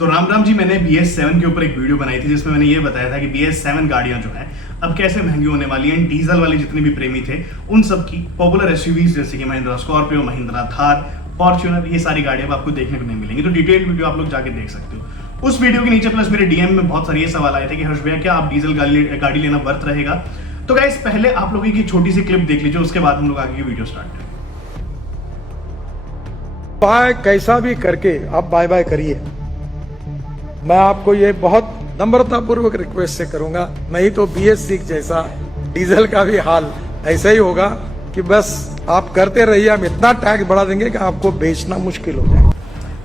तो राम जी, मैंने BS7 के ऊपर एक वीडियो बनाई थी जिसमें मैंने ये बताया था कि BS7 गाड़ियां जो है अब कैसे महंगी होने वाली हैं। डीजल वाले जितने भी प्रेमी थे उन सब की पॉपुलर एसयूवीज जैसे कि महिंद्रा स्कॉर्पियो, महिंद्रा थार, फॉर्च्यूनर, ये सारी गाड़ियां आपको देखने को नहीं मिलेंगी। तो डिटेल्ड वीडियो आप लोग जाके देख सकते हो। उस वीडियो के नीचे प्लस मेरे डीएम में बहुत सारे ये सवाल आए थे कि हर्ष भैया क्या आप डीजल गाड़ी लेना वर्थ रहेगा। तो गाइस पहले आप लोगों की छोटी सी क्लिप देख लीजिए, उसके बाद हम लोग आगे की वीडियो स्टार्ट करें। बाय कैसा भी करके आप बाय बाय करिए। मैं आपको ये बहुत नम्रतापूर्वक रिक्वेस्ट से करूंगा, नहीं तो BS6 जैसा डीजल का भी हाल ऐसा ही होगा कि बस आप करते रहिए, हम इतना टैक्स बढ़ा देंगे कि आपको बेचना मुश्किल हो जाए।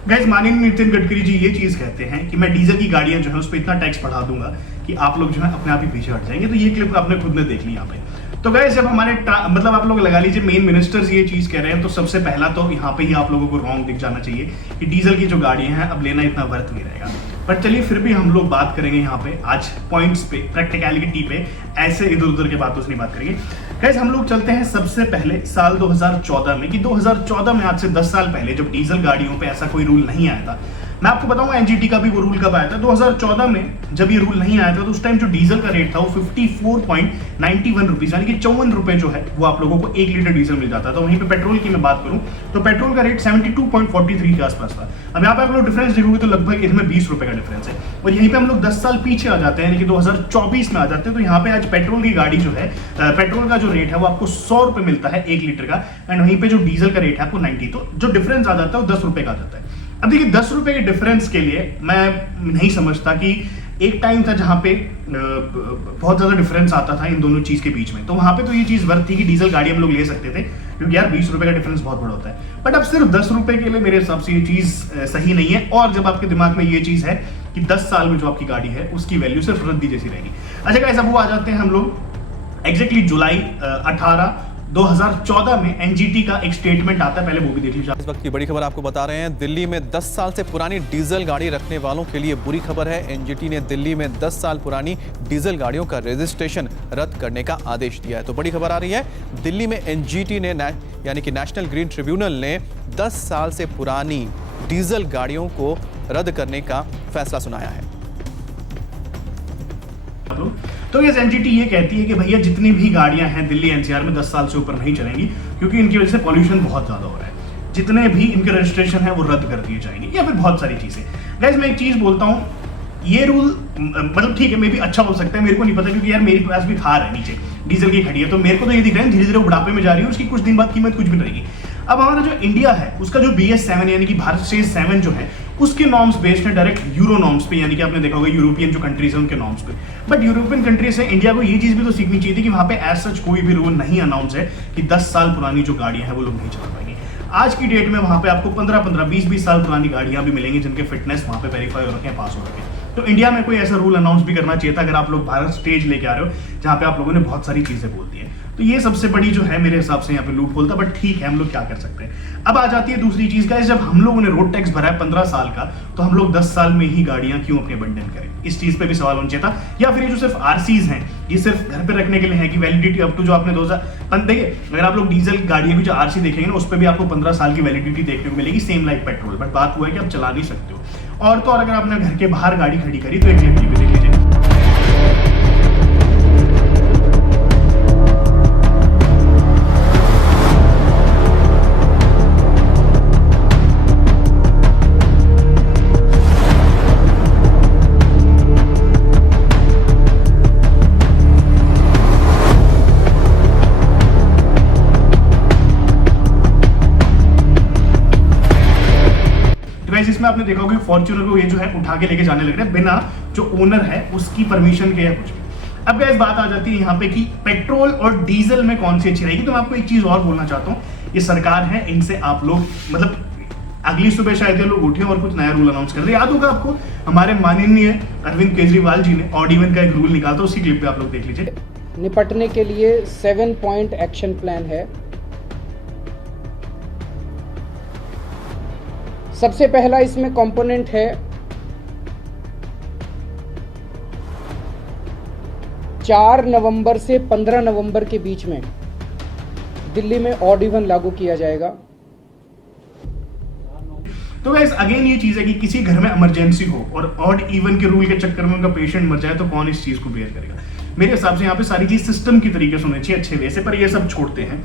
गाइस माननीय नितिन गडकरी जी ये चीज कहते हैं कि मैं डीजल की गाड़ियां जो है उस पर इतना टैक्स बढ़ा दूंगा कि आप लोग जो है अपने आप ही पीछे हट जाएंगे। तो ये क्लिप आपने खुद ने देख ली यहाँ पे। तो गाइस जब हमारे मतलब आप लोग लगा लीजिए मेन मिनिस्टर्स ये चीज कह रहे हैं, तो सबसे पहला तो यहाँ पे ही आप लोगों को रॉन्ग दिख जाना चाहिए कि डीजल की जो गाड़ियां हैं अब लेना इतना वर्थ नहीं रहेगा। पर चलिए फिर भी हम लोग बात करेंगे यहाँ पे आज पॉइंट्स पे, प्रैक्टिकलिटी पे, ऐसे इधर उधर के बातों से नहीं बात करेंगे। गाइस हम लोग चलते हैं सबसे पहले साल 2014 में कि 2014 में आज से 10 साल पहले जब डीजल गाड़ियों पे ऐसा कोई रूल नहीं आया था। मैं आपको बताऊंगा एनजीटी का भी वो रूल कब आया था। 2014 में जब ये रूल नहीं आया था तो उस टाइम जो डीजल का रेट था वो 54.91 रुपीज यानी कि 54 रुपए जो है वो आप लोगों को 1 लीटर डीजल मिल जाता था। वहीं पे पेट्रोल की मैं बात करूं तो पेट्रोल का रेट 72.43 के आसपास था। अब यहाँ पे आप लोग डिफरेंस देखोगे तो लगभग इसमें 20 रुपए का डिफरेंस है। और यहीं पे हम लोग 10 साल पीछे आ जाते हैं यानी कि 2024 में आ जाते हैं। तो यहाँ पे आज पेट्रोल की गाड़ी जो है, पेट्रोल का जो रेट है वो आपको 100 रुपए मिलता है 1 लीटर का, एंड वहीं पे जो डीजल का रेट है आपको 90। तो जो डिफरेंस आ जाता है वो 10 रुपए का आ जाता है। अब देखिए 10 रुपए के डिफरेंस के लिए मैं नहीं समझता कि एक टाइम था जहां पे बहुत ज्यादा डिफरेंस आता था इन दोनों चीज के बीच में, तो वहां पे तो ये चीज वर्थ थी कि डीजल गाड़ी हम लोग ले सकते थे क्योंकि यार 20 रुपए का डिफरेंस बहुत बड़ा होता है। बट अब सिर्फ 10 रुपए के लिए मेरे हिसाब से ये चीज सही नहीं है। और जब आपके दिमाग में ये चीज है कि 10 साल में जो आपकी गाड़ी है उसकी वैल्यू सिर्फ रद्दी जैसी रहेगी। अच्छा गाइस अब वो आ जाते हैं हम लोग एग्जैक्टली जुलाई 18 2014 में एनजीटी का एक स्टेटमेंट आता है, पहले वो भी देख लीजिए। इस वक्त की बड़ी खबर आपको बता रहे हैं, दिल्ली में 10 साल से पुरानी डीजल गाड़ी रखने वालों के लिए बुरी खबर है। एनजीटी ने दिल्ली में 10 साल पुरानी डीजल गाड़ियों का रजिस्ट्रेशन रद्द करने का आदेश दिया है। तो बड़ी खबर आ रही है, दिल्ली में एनजीटी ने यानी कि नेशनल ग्रीन ट्रिब्यूनल ने 10 साल से पुरानी डीजल गाड़ियों को रद्द करने का फैसला सुनाया है। तो ये एनजीटी ये कहती है कि भैया जितनी भी गाड़ियां हैं दिल्ली एनसीआर में 10 साल से ऊपर नहीं चलेंगी क्योंकि इनकी वजह से पॉल्यूशन बहुत ज्यादा हो रहा है। जितने भी इनके रजिस्ट्रेशन है वो रद्द कर दिए जाएंगे या फिर बहुत सारी चीजें। गाइस मैं एक चीज बोलता हूं, ये रूल मतलब ठीक है, मे भी अच्छा हो सकता है, मेरे को नहीं पता क्योंकि यार मेरे पास भी थार है नीचे डीजल की खड़ी है, तो मेरे को तो ये दिख रहा है धीरे धीरे बुढ़ापे में जा रही है, उसकी कुछ दिन बाद कीमत कुछ भी रहेगी। अब हमारा जो इंडिया है उसका जो BS7 यानी कि भारत स्टेज 7 जो है उसके नॉर्म्स बेस्ड है डायरेक्ट यूरो नॉर्म्स पे, यानी कि आपने देखा होगा यूरोपियन जो कंट्रीज है उनके नॉर्म्स पे। बट यूरोपियन कंट्रीज से इंडिया को ये चीज भी तो सीखनी चाहिए थी कि वहां पे एज सच कोई भी रूल नहीं अनाउंस है कि 10 साल पुरानी जो गाड़ियां हैं वो लोग नहीं चला पाएंगे। आज की डेट में वहां पे आपको 15-15, 20-20 साल पुरानी गाड़ियां भी मिलेंगी जिनके फिटनेस वहां पे वेरीफाई हो रखे हैं, पास हो रखे हैं। तो इंडिया में कोई ऐसा रूल अनाउंस भी करना चाहिए था अगर आप लोग भारत स्टेज लेके आ रहे हो जहां पे आप लोगों ने बहुत सारी चीजें बोल दी है। तो ये सबसे बड़ी जो है मेरे हिसाब से यहाँ पे लूप होल था, बट ठीक है हम लोग क्या कर सकते हैं। अब आ जाती है दूसरी चीज का, जब हम लोगों ने रोड टैक्स भरा है 15 साल का तो हम लोग 10 साल में ही गाड़ियां क्यों अपने बंडन करें, इस चीज पे भी सवाल होना चाहिए था। या फिर ये जो सिर्फ आरसीज हैं ये सिर्फ घर पे रखने के लिए है कि वैलिडिटी अप टू जो आपने 2000 देखिए, अगर आप लोग डीजल गाड़ियां भी जो आरसी देखेंगे ना उस पर भी आपको 15 साल की वैलिडिटी देखने को मिलेगी, सेम लाइक पेट्रोल। बट बात हुआ है कि आप चला नहीं सकते हो। और तो और अगर आपने घर के बाहर गाड़ी खड़ी करी तो एक भी देख लीजिए। इसमें आपने देखा होगा फॉर्च्यूनर को ये जो है उठा के लेके जाने लग रहे हैं बिना जो ओनर है उसकी परमिशन के या कुछ भी। अब गाइस बात आ जाती है यहाँ पे कि पेट्रोल और डीजल में कौन सी अच्छी रहेगी। तो मैं आपको एक चीज और बोलना चाहता हूँ, ये सरकार है, इनसे आप लोग मतलब अगली सुबह शायद ये लोग उठे और कुछ नया रूल अनाउंस कर दे। याद होगा आपको हमारे माननीय अरविंद केजरीवाल जी ने ऑड-इवन का एक रूल निकाला था, उसकी क्लिप पे आप लोग देख लीजिए। निपटने के लिए 7 पॉइंट एक्शन प्लान है। सबसे पहला इसमें कंपोनेंट है 4 नवंबर से 15 नवंबर के बीच में दिल्ली में ऑड इवन लागू किया जाएगा। तो गाइस अगेन ये चीज है कि किसी घर में इमरजेंसी हो और ऑड इवन के रूल के चक्कर में उनका पेशेंट मर जाए तो कौन इस चीज को बेयर करेगा। मेरे हिसाब से यहाँ पे सारी चीज सिस्टम की तरीके से होनी चाहिए अच्छे वे से, पर ये सब छोड़ते हैं।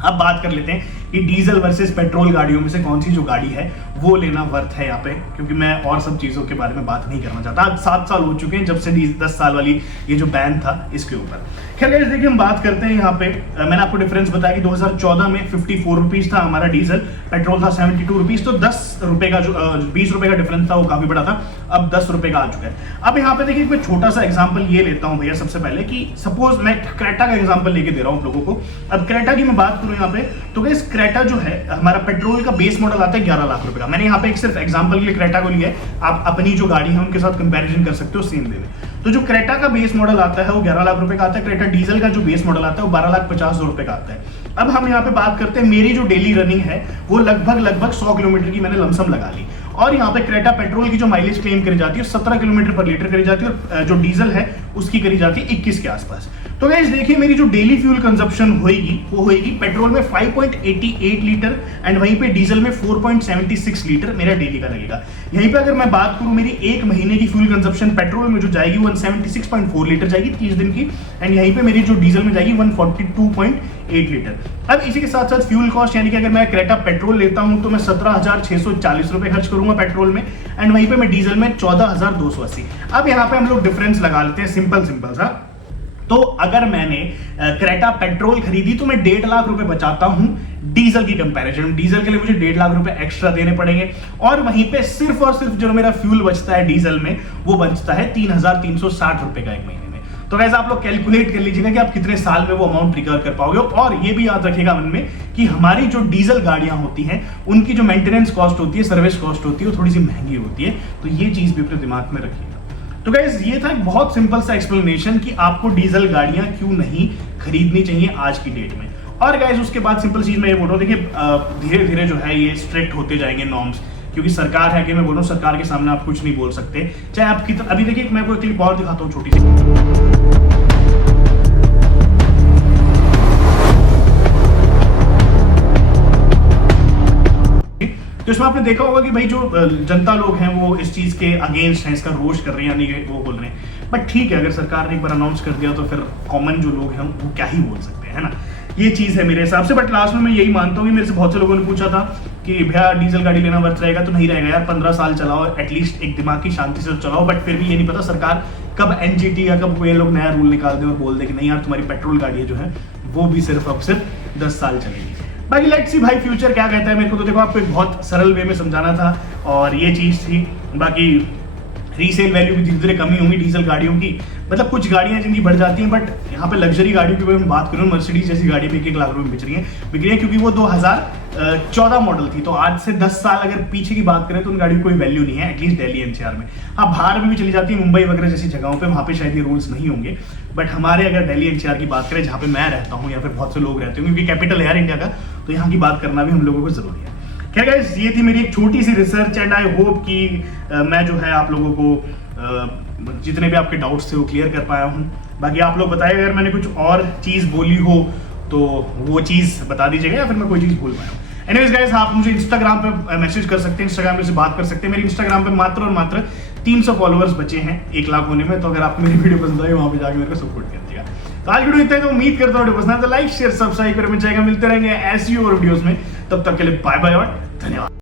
अब बात कर लेते हैं कि डीजल वर्सेस पेट्रोल गाड़ियों में से कौन सी जो गाड़ी है वो लेना वर्थ है यहाँ पे, क्योंकि मैं और सब चीजों के बारे में बात नहीं करना चाहता। आज 7 साल हो चुके हैं जब से 10 साल वाली ये जो बैन था इसके ऊपर। खैर गाइस देखिए हम बात करते हैं यहाँ पे, मैंने आपको डिफरेंस बताया कि 2014 में 54 रुपीज था हमारा डीजल, पेट्रोल था 72 रुपीज, तो 10 रुपए का जो 20 रुपए का डिफरेंस था वो काफी बड़ा था, अब 10 रुपए का आ चुका है। अब यहाँ पे देखिए मैं छोटा सा एग्जाम्पल ये लेता हूँ भैया सबसे पहले कि सपोज मैं क्रेटा का एग्जाम्पल लेके दे रहा हूँ आप लोगों को। अब क्रेटा की मैं बात करूँ यहाँ पे, तो गाइस क्रेटा जो है हमारा पेट्रोल का बेस मॉडल आता है 11 लाख रुपए का। मैंने यहाँ पे एक सिर्फ एग्जांपल के लिए क्रेटा को लिया है, आप अपनी जो गाड़ी है उनके साथ कंपैरिजन कर सकते हो सेम वे में। तो जो क्रेटा का बेस मॉडल आता है वो 11 लाख रुपए का आता है, क्रेटा डीजल का जो बेस मॉडल आता है वो 12,50,000 रुपए का आता है। अब हम यहाँ पे बात करते हैं, मेरी जो डेली रनिंग है वो लगभग 100 किलोमीटर की मैंने लमसम लगा ली, और यहाँ पे क्रेटा पेट्रोल की जो माइलेज क्लेम करी जाती है 17 किलोमीटर पर लीटर करी जाती है, और जो डीजल है उसकी करी जाती है 21 के आसपास। तो गाइस देखिए मेरी जो डेली फ्यूल कंजप्शन होगी वो होगी पेट्रोल में 5.88 लीटर एंड वहीं पे डीजल में 4.76 लीटर मेरा डेली का लगेगा। यहीं पे अगर मैं बात करूं मेरी एक महीने की फ्यूल कंजप्शन पेट्रोल में जो जाएगी 176.4 लीटर जाएगी 30 दिन की, एंड यहीं पे मेरी जो डीजल में जाएगी 142.8 लीटर। अब इसी के साथ साथ फ्यूल कॉस्ट, यानी कि अगर मैं क्रेटा पेट्रोल लेता हूं तो मैं 17,640 रुपए खर्च करूंगा पेट्रोल में, एंड वहीं पे मैं डीजल में 14,280। अब यहाँ पे हम लोग डिफरेंस लगा लेते हैं सिंपल सा। तो अगर मैंने क्रेटा पेट्रोल खरीदी तो मैं 1.5 लाख रुपए बचाता हूं डीजल की कंपैरिजन। डीजल के लिए मुझे 1.5 लाख रुपए एक्स्ट्रा देने पड़ेंगे, और वहीं पे सिर्फ और सिर्फ जो मेरा फ्यूल बचता है डीजल में वो बचता है 3,360 रुपए का एक महीने में। तो वैसे आप लोग कैलकुलेट कर लीजिएगा कि आप कितने साल में वो अमाउंट रिकवर कर पाओगे। और ये भी याद रखिएगा मन में कि हमारी जो डीजल गाड़ियां होती हैं उनकी जो मेंटेनेंस कॉस्ट होती है, सर्विस कॉस्ट होती है, वो थोड़ी सी महंगी होती है, तो ये चीज भी अपने दिमाग में रखिएगा। तो गाइस ये था एक बहुत सिंपल सा एक्सप्लेनेशन कि आपको डीजल गाड़ियां क्यों नहीं खरीदनी चाहिए आज की डेट में। और गाइस उसके बाद सिंपल चीज मैं ये बोल रहा हूँ, देखिए धीरे धीरे जो है ये स्ट्रिक्ट होते जाएंगे नॉर्म्स, क्योंकि सरकार है कि मैं बोल रहा हूँ सरकार के सामने आप कुछ नहीं बोल सकते, चाहे आप कितना। अभी देखिए मैं आपको एक क्लिप और दिखाता हूँ छोटी सी। तो इसमें आपने देखा होगा कि भाई जो जनता लोग हैं वो इस चीज के अगेंस्ट हैं, इसका रोष कर रहे हैं, यानी वो बोल रहे हैं। बट ठीक है, अगर सरकार ने एक बार अनाउंस कर दिया तो फिर कॉमन जो लोग हैं वो क्या ही बोल सकते हैं, है ना। ये चीज है मेरे हिसाब से। बट लास्ट में मैं यही मानता हूँ कि मेरे से बहुत से लोगों ने पूछा था कि भैया डीजल गाड़ी लेना वर्थ रहेगा, तो नहीं रहेगा यार। 15 साल चलाओ, एटलीस्ट एक दिमाग की शांति से चलाओ। बट फिर भी ये नहीं पता सरकार कब एनजीटी या कब ये लोग नया रूल निकाल दें और बोल दे कि नहीं यार तुम्हारी पेट्रोल गाड़ी जो है वो भी सिर्फ अब सिर्फ 10 साल चलेगी। बाकी लेट्स सी भाई फ्यूचर क्या कहता है। मेरे को तो देखो आपको एक बहुत सरल वे में समझाना था और ये चीज थी। बाकी रीसेल वैल्यू भी धीरे धीरे कमी होंगी डीजल गाड़ियों की, मतलब कुछ गाड़ियां जिनकी बढ़ जाती हैं, बट यहाँ पे लग्जरी गाड़ियों की मैं बात करूँ, मर्सिडीज जैसी गाड़ी भी 1-1 लाख रुपए में बिक रही है क्योंकि वो 2014 मॉडल थी। तो आज से 10 साल अगर पीछे की बात करें तो उन गाड़ियों की कोई वैल्यू नहीं है, एटलीस्ट दिल्ली एनसीआर में। हाँ बाहर भी चली जाती है, मुंबई वगैरह जैसी जगहों पे, वहाँ पे शायद ये रूल्स नहीं होंगे। बट हमारे अगर दिल्ली एनसीआर की बात करें, जहाँ पे मैं रहता हूँ या फिर बहुत से लोग रहते हैं, क्योंकि कैपिटल है यार इंडिया का, तो यहाँ की बात करना भी हम लोगों को जरूरी है। क्या गाइस, ये थी मेरी एक छोटी सी रिसर्च एंड आई होप कि मैं जो है आप लोगों को जितने भी आपके डाउट्स थे वो क्लियर कर पाया हूँ। बाकी आप लोग बताइए अगर मैंने कुछ और चीज़ बोली हो तो वो चीज़ बता दीजिएगा, या फिर मैं कोई चीज़ भूल पाया हूँ। एनीवेज गाइस, आप मुझे इंस्टाग्राम पे मैसेज कर सकते हैं, इंस्टाग्राम पे से बात कर सकते हैं। मेरे इंस्टाग्राम पे मात्र और मात्र 300 फॉलोअर्स बचे हैं 1 लाख होने में। तो अगर आपको मेरी वीडियो पसंद आई वहाँ पे जाकर मेरे को सपोर्ट कर दीजिएगा। तो आज वीडियो इतना ही, तो उम्मीद करता हूँ वीडियो पसंद है तो लाइक शेयर सब्सक्राइब कर मिल जाएगा। मिलते रहेंगे ऐसी और वीडियोस में, तब तक के लिए बाय बाय और धन्यवाद।